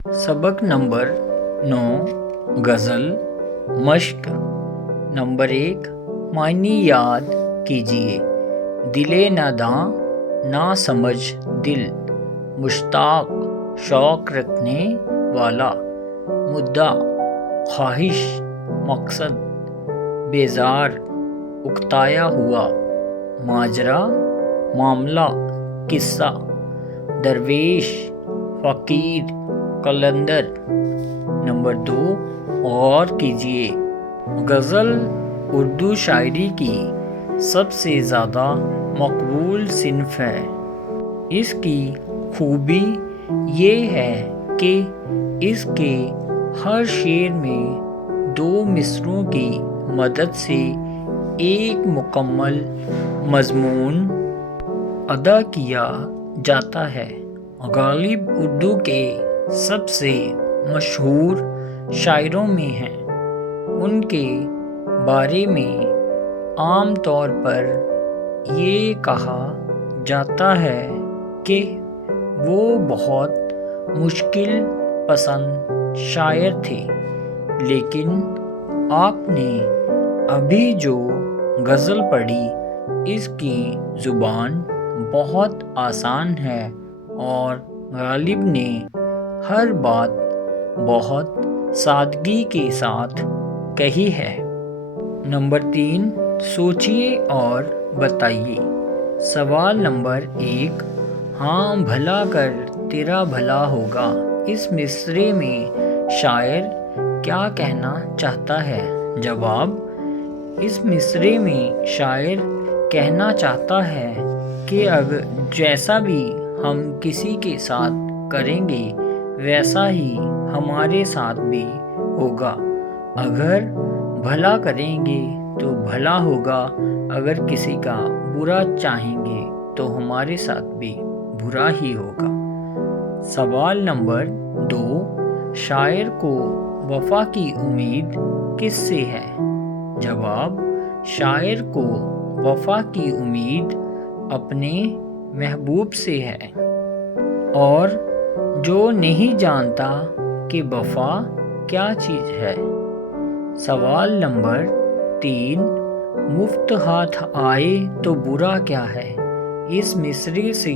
सबक नंबर 9 गज़ल मश्क। नंबर 1 मायने याद कीजिए। दिले नादां ना समझ दिल, मुश्ताक शौक रखने वाला, मुद्दा ख्वाहिश मकसद, बेजार उकताया हुआ, माजरा मामला किस्सा, दरवेश फ़कीर कलंदर। नंबर 2 गौर कीजिए। गज़ल उर्दू शायरी की सबसे ज़्यादा मकबूल सिन्फ़ है। इसकी खूबी ये है कि इसके हर शेर में 2 मिसरों की मदद से एक मुकम्मल मज़मून अदा किया जाता है। गालिब उर्दू के सबसे मशहूर शायरों में हैं। उनके बारे में आम तौर पर ये कहा जाता है कि वो बहुत मुश्किल पसंद शायर थे, लेकिन आपने अभी जो गज़ल पढ़ी इसकी ज़ुबान बहुत आसान है और गालिब ने हर बात बहुत सादगी के साथ कही है। नंबर 3 सोचिए और बताइए। सवाल नंबर 1 हाँ भला कर तेरा भला होगा, इस मिसरे में शायर क्या कहना चाहता है? जवाब, इस मिसरे में शायर कहना चाहता है कि अगर जैसा भी हम किसी के साथ करेंगे वैसा ही हमारे साथ भी होगा। अगर भला करेंगे तो भला होगा, अगर किसी का बुरा चाहेंगे तो हमारे साथ भी बुरा ही होगा। सवाल नंबर 2 शायर को वफा की उम्मीद किससे है? जवाब, शायर को वफा की उम्मीद अपने महबूब से है और जो नहीं जानता कि वफा क्या चीज़ है। सवाल नंबर 3 मुफ्त हाथ आए तो बुरा क्या है, इस मिसरे से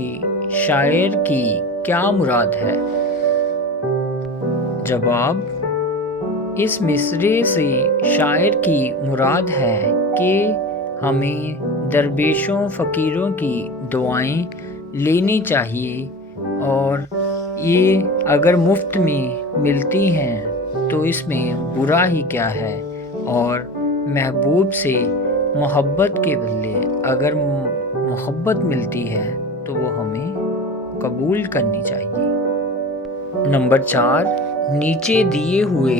शायर की क्या मुराद है? जवाब, इस मिसरे से शायर की मुराद है कि हमें दरवेशों फ़कीरों की दुआएं लेनी चाहिए और ये अगर मुफ्त में मिलती हैं तो इसमें बुरा ही क्या है, और महबूब से मोहब्बत के बदले अगर मोहब्बत मिलती है तो वो हमें कबूल करनी चाहिए। नंबर 4 नीचे दिए हुए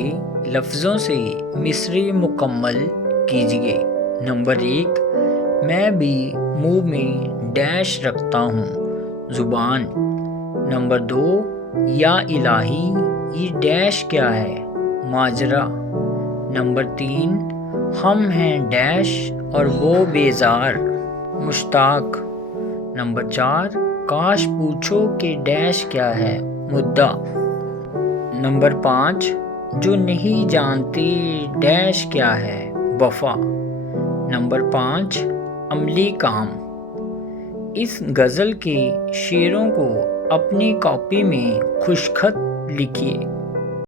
लफ्ज़ों से मिसरे मुकम्मल कीजिए। नंबर 1 मैं भी मुंह में डैश रखता हूँ, ज़ुबान। नंबर 2 या इलाही ये डैश क्या है, माजरा। नंबर 3 हम हैं डैश और वो बेजार, मुश्ताक। नंबर 4 काश पूछो कि डैश क्या है, मुद्दा। नंबर 5 जो नहीं जानते डैश क्या है, वफा। नंबर 5 अमली काम। इस गज़ल के शेरों को अपनी कॉपी में खुशखत लिखिए।